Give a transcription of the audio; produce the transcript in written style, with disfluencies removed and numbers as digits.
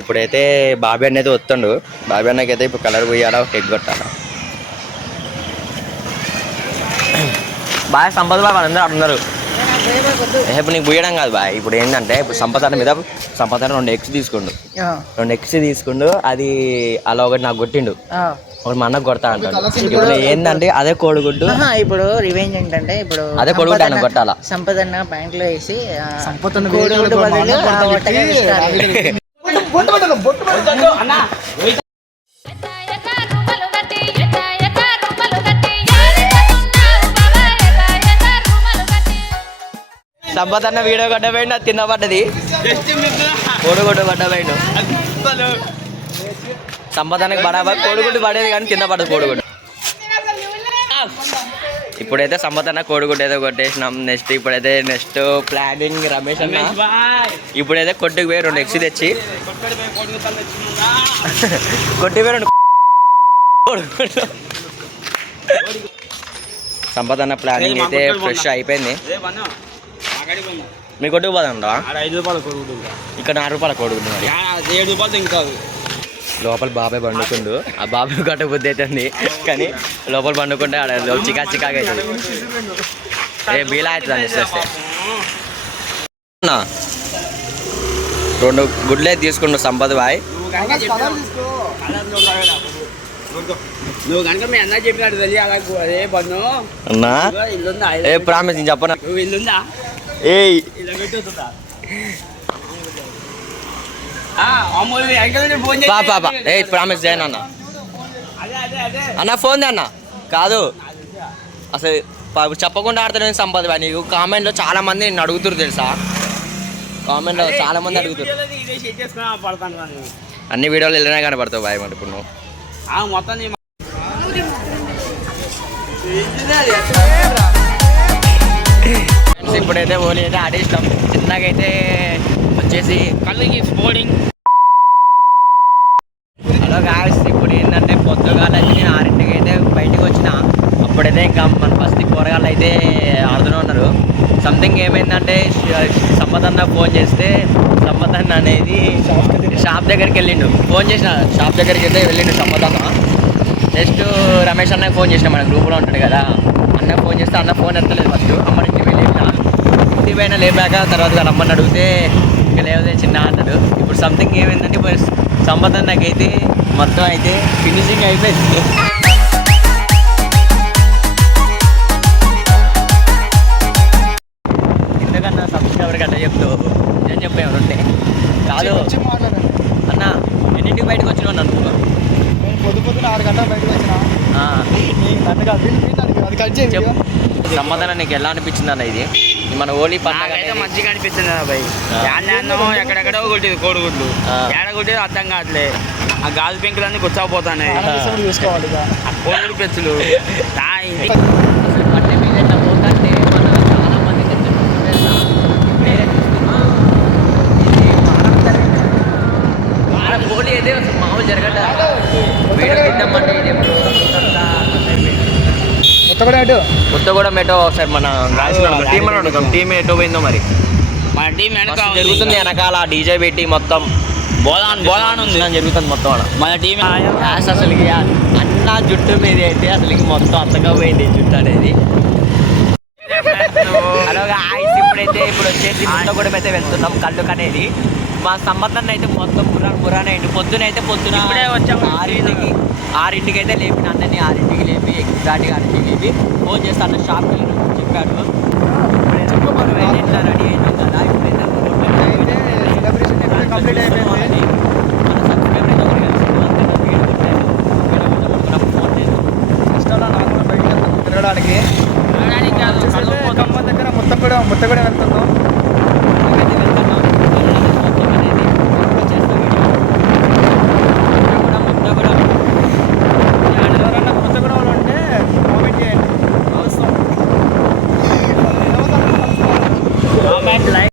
ఇప్పుడైతే బాబీ అన్న అయితే వస్తుండు. బాబీ అన్నకి అయితే ఇప్పుడు కలర్ పోయాలా, ఎగ్ కొట్టాలా. బాగా సంపద బాబు అందరూ అన్నారు. ఇప్పుడు నీకు పోయడం కాదు బాయ్. ఇప్పుడు ఏంటంటే ఇప్పుడు సంపద మీద సంపద 2 ఎగ్స్ తీసుకుండు. 2 ఎగ్స్ తీసుకుండు. అది అలా ఒకటి నాకు కొట్టిండు, ఒకటి మా అన్నకు కొడతా అంటాడు. ఇప్పుడు ఏంటంటే అదే కోడిగుడ్డు. ఇప్పుడు రివెంజ్ ఏంటంటే ఇప్పుడు అదే కోడిగుడ్డు ఆయన కొట్టాలా. సంపదన్న బ్యాంక్ లో వేసి సంపద అన్న వీడియో కొట్టబోయిండు, అది తిన్న పడ్డది. కోడిగుడ్డు పడ్డబోయిండు. సంపదనకి బరాబర్ కోడిగుడ్డు పడేది కానీ తిన్న పడ్డది కోడిగుడ్డు. ఇప్పుడైతే సంపదన్న కోడిగుడ్డు ఏదో కొట్టేసినాం. నెక్స్ట్ ప్లానింగ్ రమేష్ అన్న ఇప్పుడైతే కొట్టుకు పోయి 2 ఎగ్స్ తెచ్చి కొట్టిపోయి 2 కోడిగుడ్డు. సంపదన్న ప్లానింగ్ అయితే ఫ్రెష్ అయిపోయింది. మీ కొట్టుకు పోదా 5 రూపాయల కోడిగుడ్డు, ఇక్కడ 4 రూపాయల కోడిగుడ్డు, 7 రూపాయలు ఇంకా. లోపల బాబాయ్ పండుకుండు. ఆ బాబాయ్ కట్ట బుద్ధి అవుతుంది కానీ లోపల పండుకుంటే చికాగా అవుతుంది. బీలా అవుతుంది ఇస్తే. 2 గుడ్లే తీసుకుండు సంపద బాయ్. నువ్వు కనుక మీ అన్న చెప్పినట్టు తెలియ అదే పన్ను అన్నా. ఏ ప్రామిస్ చెప్పనా, ఇల్లుందా ఏ పాప ఏ ప్రామిస్ చేయను అన్న. అన్న ఫోన్ దే అన్న. కాదు అసలు చెప్పకుండా ఆడతాను సంపద బాయ్. నీకు కామెంట్లో చాలా మంది నిన్ను అడుగుతారు తెలుసా. కామెంట్లో చాలా మంది అడుగుతారు. అన్ని వీడియోలు వెళ్ళినా కానీ పడతావు బాయ్. మరి ఇప్పుడు నువ్వు మొత్తం ఇప్పుడైతే ఓలీ అయితే ఆడేసినాం. చిన్నగా అయితే వచ్చేసి కళ్ళకి స్పోర్టింగ్. హలో గాయ్స్, ఇప్పుడు ఏంటంటే పొద్దుగాల అయితే నేను 6ంటికి అయితే బయటకు వచ్చిన. అప్పుడైతే ఇంకా మన ఫస్ట్ కూరగాయలు అయితే ఆడుతూనే ఉన్నారు. సంథింగ్ ఏమైందంటే సంపదన్న ఫోన్ చేస్తే సంపదన్న అనేది షాప్ దగ్గరికి వెళ్ళిండు. ఫోన్ చేసిన షాప్ దగ్గరికి అయితే వెళ్ళిండు సంపదన్న. నెక్స్ట్ రమేష్ అన్నకి ఫోన్ చేసిన, మన గ్రూప్లో ఉంటాడు కదా. అన్నకి ఫోన్ చేస్తే అన్న ఫోన్ ఎత్తలేదు. ఫస్ట్ అమ్మని ఇంటికి వెళ్ళిన. ఇంటికి పైన లేపాక తర్వాత వాళ్ళ అమ్మని అడిగితే ఇంకా లేవదే చిన్న అన్నాడు. ఇప్పుడు సంథింగ్ ఏమైందంటే ఇప్పుడు సంపదన్నకైతే మొత్తం అయితే ఫినిషింగ్ అయిపోయింది. ఎందుకన్నా సబ్స్క్రైబర్ గట్ట చెప్తూ నేను చెప్పేవాడు ఉంటే కాదు అన్న. ఎన్నింటికి బయటకు వచ్చినావు అన్న నువ్వు? పొద్దున 6 గంటలకు బయటకు వచ్చిన. సంపదన నీకు ఎలా అనిపించింది అన్న? ఇది మన ఓలీ పండుగ అయితే మంచిగా అనిపిస్తుంది కదా భయ్. ఎక్కడెక్కడో కొట్టేది కోడిగుడ్లు, ఏడ కొట్టేది అర్థం కావట్లే. ఆ గాజు పెంకులన్నీ గుచ్చకపోతాయి. చూసుకోవాలి కోడిగుడ్డు పెచ్చులు పట్టె మీద ఎట్లా పోతుంటే మన చాలా మంది ఓలీ అయితే మామూలు జరగట. వీడియో తింటామంటే ఇది ఎప్పుడు కొత్తగూడెం ఎటో ఒకసారి మన టీం ఎటో పోయిందో మరి. మన టీం జరుగుతుంది వెనకాల డీజే పెట్టి మొత్తం బోలాన్ ఉంది జరుగుతుంది మొత్తం. మన టీం అసలుకి అన్న జుట్టు మీద అయితే అసలుకి మొత్తం అంతగా పోయింది జుట్టు అనేది. అలాగా ఇప్పుడైతే వచ్చేసి కొత్తగూడెం అయితే వెళ్తున్నాం. కళ్ళు కనేది మా సంబంధం అయితే మొత్తం పురాణ అయింది. పొద్దునైతే ఇప్పుడే వచ్చాము 6ంటికి అయితే లేపిన అన్నని. 6ంటికి లేపి ఎగ్జాక్ట్గా 6ంటికి లేపి ఫోన్ చేస్తే అన్న షాప్కి వెళ్ళి చెప్పాడు. ఇప్పుడైతే ఇట్లా రెడీ అయినాం కదా. ఇప్పుడైతే కంప్లీట్ అయిపోయింది. మన సబ్స్క్రైబర్ అయితే ఒకటి కలిసి ఫోన్ చేసి ఇష్టంలో నాకు కూడా బయటకు వెళ్తాను తిరగడానికి. దగ్గర మొత్తం కూడా వెళ్తున్నాం.